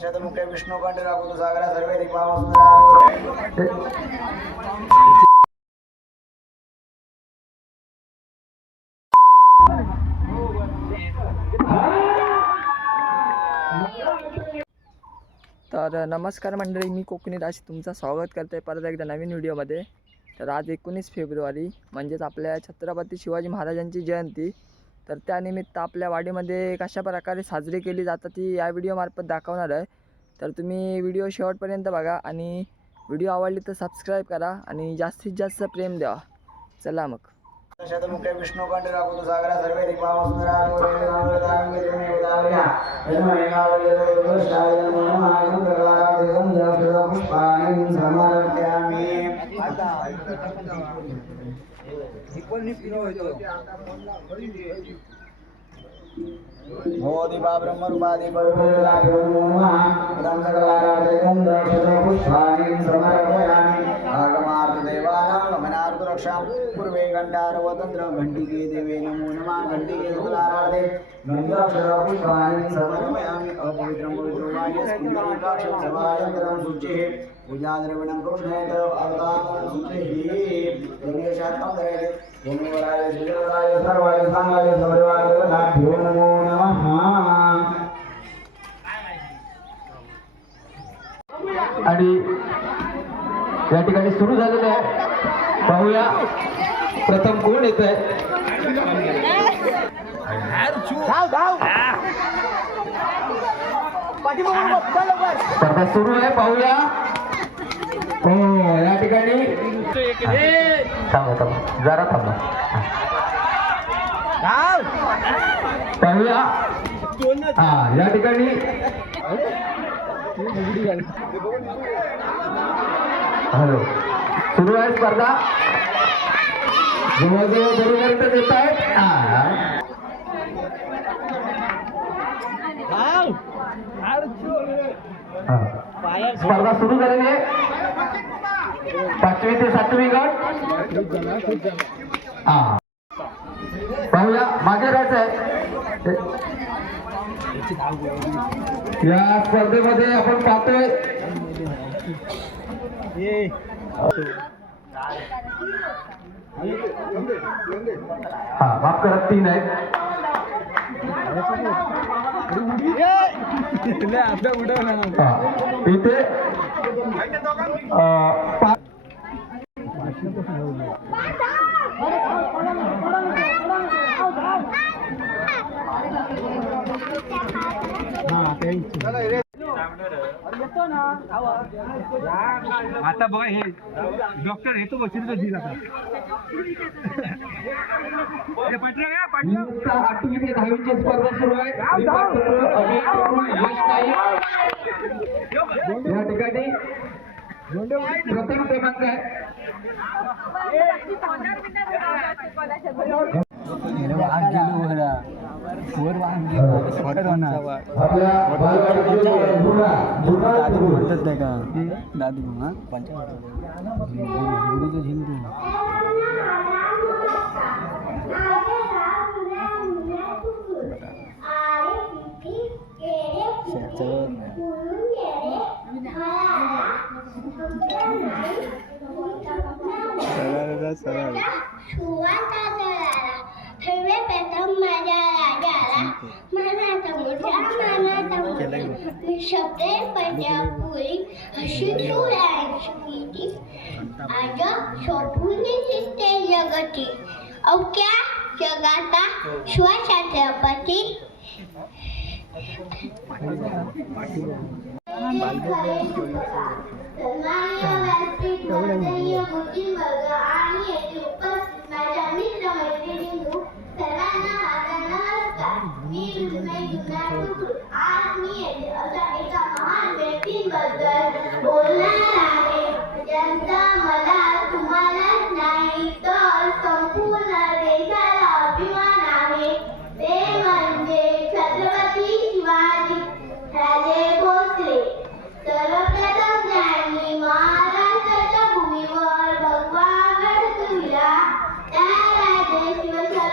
शतमुखे विष्णुकंठ राघुत सागरा सर्वे दीपावसुंदरा तर नमस्कार मंडळी, मी कोकणी राशी तुमचं स्वागत करतो आहे परत एकदा नवीन व्हिडिओमध्ये. तर आज 19 फेब्रुवारी म्हणजेच आपल्या छत्रपती शिवाजी महाराजांची जयंती. तर त्यानिमित्त आपल्या वाडीमध्ये कशा प्रकारे साजरी केली जातात ती या व्हिडिओमार्फत दाखवणार आहे. तर तुम्ही व्हिडिओ शेवटपर्यंत बघा आणि व्हिडिओ आवडली तर सबस्क्राईब करा आणि जास्तीत जास्त प्रेम द्या. चला मग. शतमुखे विष्णुकंठ राघुत सागरा सर्वे दीपावसुंदरा मोदिबा ब्रह्मरूपादि परमेश्वराय नमः पदं सकलाराधयं दशपुष्पाणि समर्पयामि आगमार्थ देवानां गमनार्थ रक्षां पूर्वे घण्टारवतन्त्र घण्टिके देवे नमो नमः घण्टिके सकलाराधे गन्धपुष्पाणि समर्पयामि अपवित्रं पवित्रं स्फुलिङ्गाक्षं सभायन्तरं शुचिः पूजाद्रविणं कृष्णेत अवतारं शुचिः गणेशात्मं दयते भूमिवराय श्रीवराय सर्वाय सांगाय सर्वाय नाभ्यो नमो नमः. आणि या ठिकाणी सुरू झालेलं आहे. पाहूया प्रथम कोण येत आहे. स्पर्धा सुरू आहे. पाहूया. हो या ठिकाणी थांबा जरा थांबा. पाहूया. हा या ठिकाणी हॅलो सुरू आहे स्पर्धा. जवळजवळ बरोबर येत आहेत. स्पर्धा सुरू झालेली आहे. 5वी ते 7वी गट. पाहूया मागे राहायचं आहे. या स्पर्धेमध्ये आपण पाहतोय माफ करा 3 आहेत. इथे आता बघा हे डॉक्टर हे तो बसले तर आता 8वी ते 10वीची स्पर्धा सुरू आहे. या ठिकाणी प्रथम क्रमांक आहे. शब्दे पंजाबपुरी अशी चुरांची आज शोभून दिसते जगती अवक्या जगाता श्वासात्रपती आज मी अशा एका महान व्यक्तीबद्दल बोलणार आहे ज्यांचा मला तुम्हाला नाही तर संपूर्ण देशाला अभिमान आहे. ते म्हणजे छत्रपती शिवाजी राजे भोसले. सर्वप्रथम त्यांनी महाराष्ट्राच्या भूमीवर भगवा गड तुला त्या राजे शिवशाही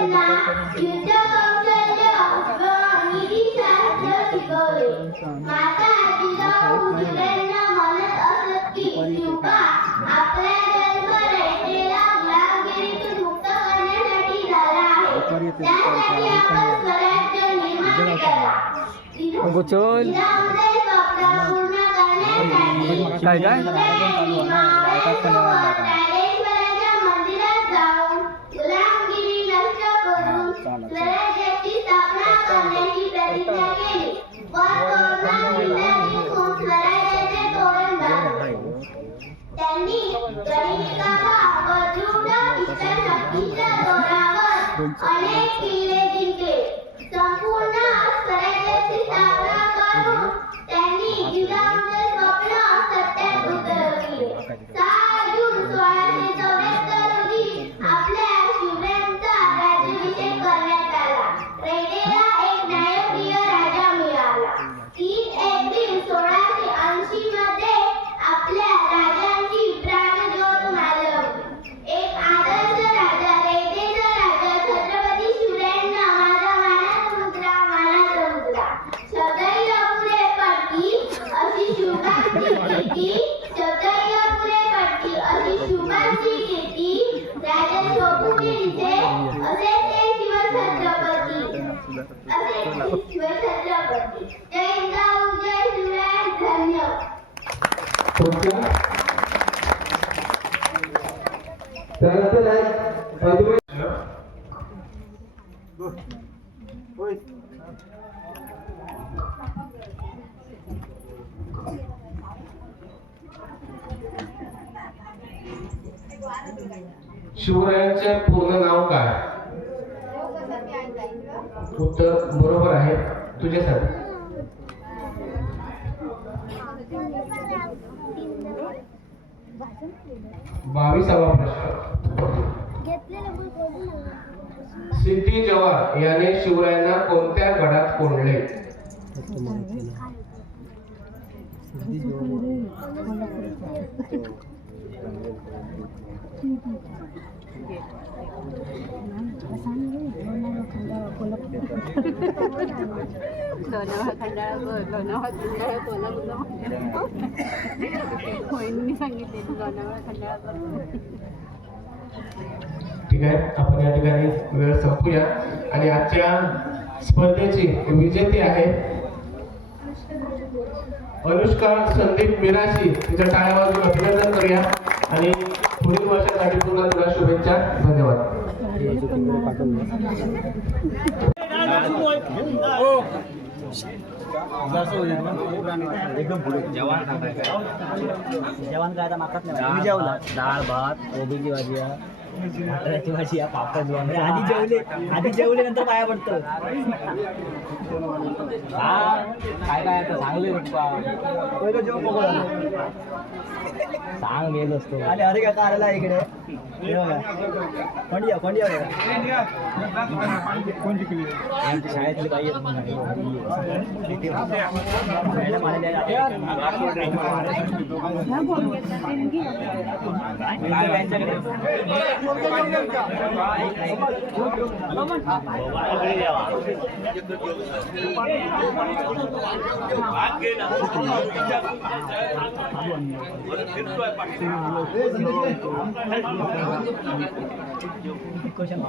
त्यांना युद्ध कौशल्य व नीतिशास्त्र शिकवले. माता जिजाऊ शिवरायांना म्हणत असत की शिवबा, आपला जन्म रयतेला गुलामगिरीतून मुक्त करण्यासाठी झाला आहे. त्यासाठी आपण स्वराज्य निर्माण करा. जिजाऊंचे स्वप्न पूर्ण करण्यासाठी काय ज्ञानेश्वरांच्या मंदिरात जाऊन गुलामगिरी नष्ट करून स्वराज्याची स्थापना करण्याची प्रतिज्ञा केली. पण कोरोना महिन्यात निघून स्वराज्याचे तोरण बांधले. त्यांनी गणितकाला व दृढ इच्छाशक्तीच्या जोरावर अनेक किल्ले जिंकले. संपूर्ण स्वराज्याची स्थापना करून त्यांनी जिजाऊंचे स्वप्न सत्यात उतरवले. 6 जून 1674 रोजी आपल्या शिवरायांचा राज्याभिषेक करण्यात आला. रयतेला एक न्यायप्रिय राजा मिळाला. 3 एप्रिल 1680 मध्ये आपल्या राजांची प्राणज्योत मालवली. एक आदर्श राजा, रयतेचा राजा छत्रपती शिवरायांना माझा मानाचा मुद्रा, मानाचा मुद्रा. शब्दैव पुरे पडती अशी शिवबाची कीर्ती, शब्दैव पुरे पडती अशी शिवबाची कीर्ती. राजा शोभूने दिसे असे ते शिवछत्रपती, असे ते शिवछत्रपती. जय जिजाऊ, जय शिवराय. धन्यवाद. त्यानंतर आहे शिवरायांचे पूर्ण नाव काय? उत्तर बरोबर आहे तुझ्यासाठी. 22वा प्रश्न. सिद्धी जवार याने शिवरायांना कोणत्या गडात कोंडले? ठीक आहे, आपण या ठिकाणी वेळ संपूया आणि आजच्या स्पर्धेची विजेती आहे अनुष्का संदीप मिराशी. तिच्या टाळ्या वाजवून अभिनंदन करूया आणि पुढील वर्षासाठी पुन्हा तुला शुभेच्छा. धन्यवाद. जेवण काय मागत नाही. जेवला डाळ भात कोबीची भाजी मटाराची भाजी पापड. आधी जेवले नंतर पाया पडतं. काय काय आता सांगले पहिलं जेवण सांग गेलो असतो. अरे का आलेला इकडे कोंडिया कोंडिया शाळेतले बाई मॅडम क्वेश्चन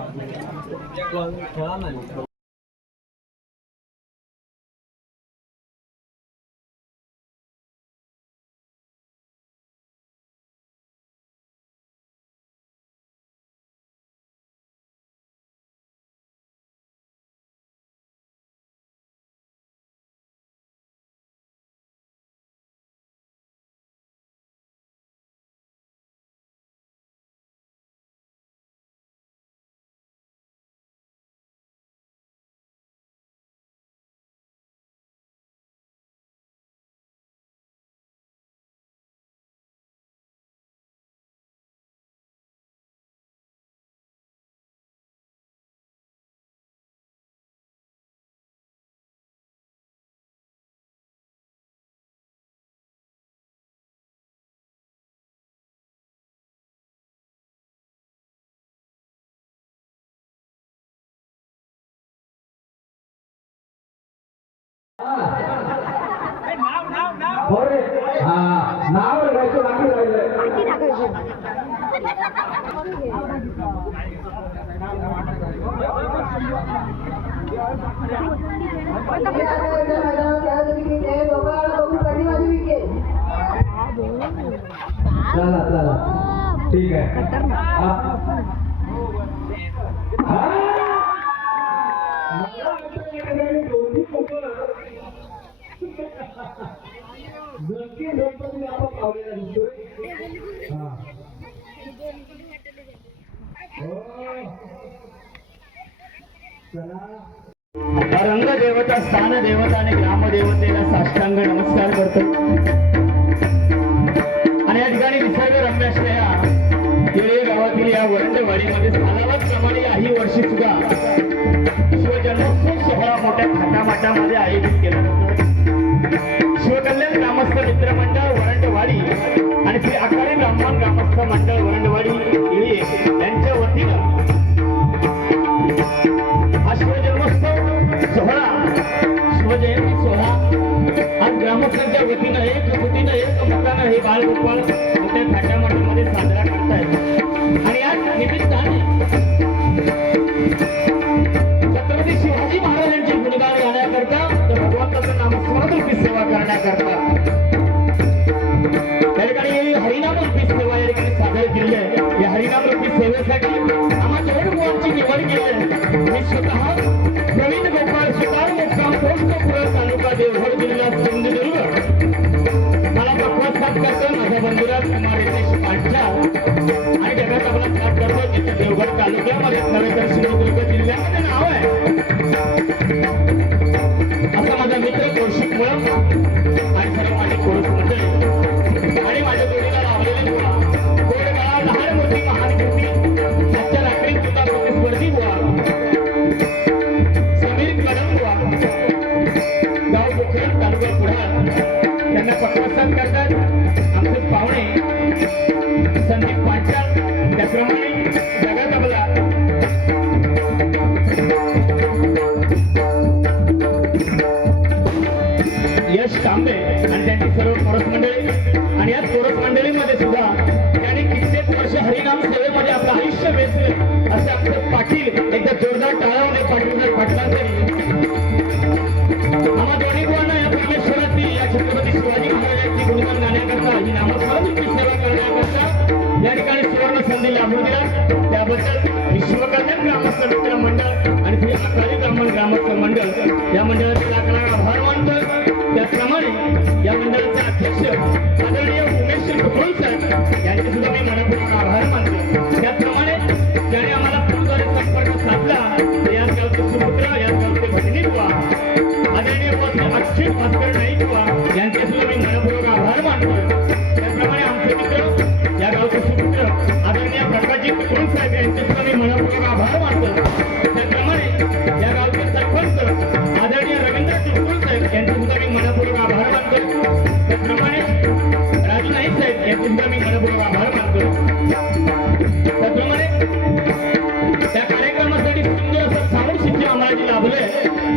हो रे हा नाव लिहायचं बाकी राहिलंय चला चला ठीक आहे रंग देवता स्थान देवता आणि ग्रामदेवतेला साष्टांग नमस्कार करतो आणि या ठिकाणी निसर्गरम्य असलेल्या केळे गावातील या वरंडवाडीमध्ये सालावाप्रमाणे याही वर्षी सुद्धा शिवजन्मोत्सव सोहळा मोठ्या थाटामाटामध्ये आयोजित केला जातो. शिवकल्याण ग्रामस्थ मित्र मंडळ वरंडवाडी आणि श्री आकारे ब्राह्मण ग्रामस्थ मंडळ वरंडवाडी केळी यांच्या वतीनं हा शिवजन्मोत्सव सोहळा शिवजयंती सोहळा आज ग्रामस्थांच्या वतीनं एक मतानं हे बालगोपाळ मोठ्या थाटामाटामध्ये साजरा करतायत आणि या निमित्ताने छत्रपती शिवाजी महाराजांचे गुणगान गाण्याकरता तर भगवंताचं नामस्मरण रूपी सेवा करण्याकरता त्या ठिकाणी हरिनाम रूपी सेवा या ठिकाणी सादर केली आहे. या हरिनाम रूपी सेवेसाठी आम्हाला आमची निवड केली आहे. मी स्वतः प्रवीण गोपाळ सुतार मुक्काम पोस्ट तालुका देवघर जिल्हा सिंधुदुर्ग मला प्रवास साथ करतो माझ्या बंधुराज कुमार यशेश पाठच्या आणि जगात आपला साथ करतो जिथे देवघर तालुक्यामध्ये नव्हे तर सिंधुदुर्ग जिल्ह्यामध्ये नाव आहे असा माझा मित्र कौशिक मुळम आणि सर्व माझे कोर्स मंडळी आणि माझ्या जोडीला लावलेले बुवा गोडगाळा लहान मोठी महान कृती आजच्या रात्री सुद्धा प्रतिस्पर्धी बुवा समीर कदम बुवा गाव पोखरण तालुका पुढार त्यांना पटवसाद करतात आमचे पाहुणे संदीप पांचाळ त्याप्रमाणे जगात आपला यश कांबे आणि त्यांची सर्व कोरस मंडळी आणि या कोरस मंडळीमध्ये सुद्धा त्यांनी कित्येक वर्ष हरिनाम सेवेमध्ये आपलं आयुष्य वेचलं असे आमचे पाटील एकदा जोरदार टाळावणे पाटलांसाठी आम्हा दोन्ही बुवांना या परमेश्वराची या छत्रपती शिवाजी महाराजांची गुणगान गाण्याकरता ही नामस्मरणाची सेवा करण्याकरता या ठिकाणी सुवर्ण संधी लाभून दिला त्याबद्दल मी शिवकल्याण ग्रामस्थ मित्र मंडळ आणि श्री आकाली ब्राह्मण ग्रामस्थ मंडळ या मंडळाचे लाख आभार मानतो. त्याचप्रमाणे या मंडळाचे अध्यक्ष आदरणीय उमेश कुकरुल सर यांचे सुद्धा मी मनपूर्वक आभार मानतो. त्याचप्रमाणे ज्याने आम्हाला फोनद्वारे संपर्क साधला या गावचे सुपुत्र या गावचे भगिनी बुवा आदरणीय अक्षित भास्कर नाईक बुवा यांचे सुद्धा मी मनपूर्वक आभार मानतो. त्याचप्रमाणे आमचे मित्र या गावचे सुपुत्र आदरणीय प्रकाशजी कुकरुल साहेब यांचे सुद्धा मी मनपूर्वक आभार मानतो. त्याचप्रमाणे या गावचे सरपंच आदरणीय रवींद्र कुकरुल साहेब यांचे सुद्धा मी मनपूर्वक आभार मानतो. त्याचप्रमाणे राजू नाईक साहेब यांचे सुद्धा मी मनपूर्वक आभार मानतो. त्याचप्रमाणे त्या कार्यक्रमासाठी सुंदर असं साऊंड सिस्टीम आम्हाला जे लाभले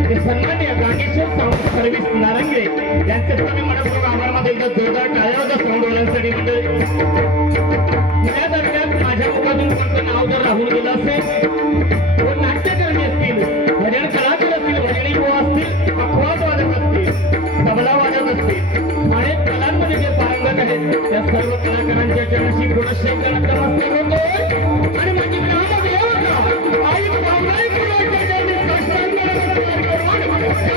ते सन्माननीय गांगेश्वर साऊंड सर्व्हिस नारंगे यांचे सुद्धा मी मनपूर्वक आभार मानतो. एकदा जोरदार टाळ्या साऊंडवाल्यांसाठी मंडळी या दरम्यान माझ्या मुखातून कोणतं नाव जर राहून गेलं असेल व नाट्यकर्मी असतील भजन कलाकार असतील भजनी बुवा असतील अपवाद वादक असतील तबला वादक असतील अनेक कलांमध्ये जे पारंगत आहेत त्या सर्व कलाकारांच्या चरणाशी गुणशेखर नमस्कार होतो आणि माझी ग्रामदेवता आई बाबाई कुलाच्या चरणी साष्टांग नमस्कार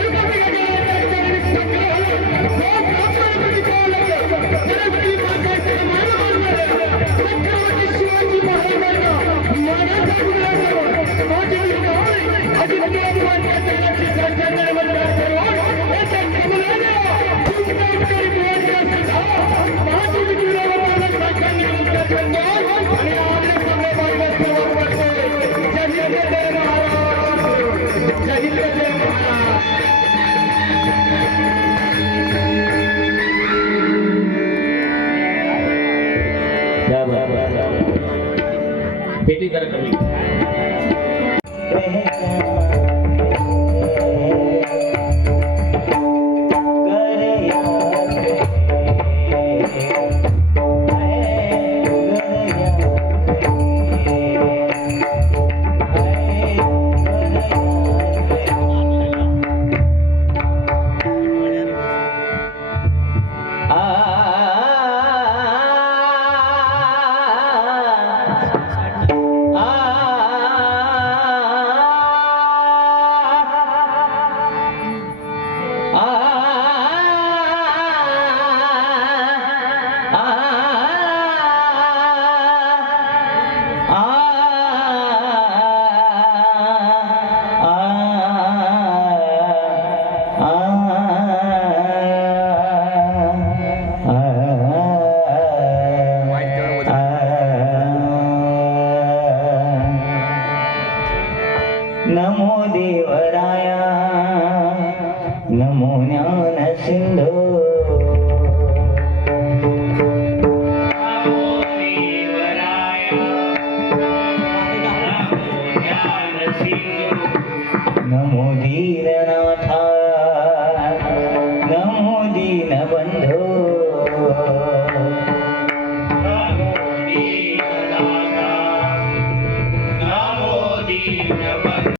पेटी कर कमी नमो देवराया नमो ज्ञान सिंधू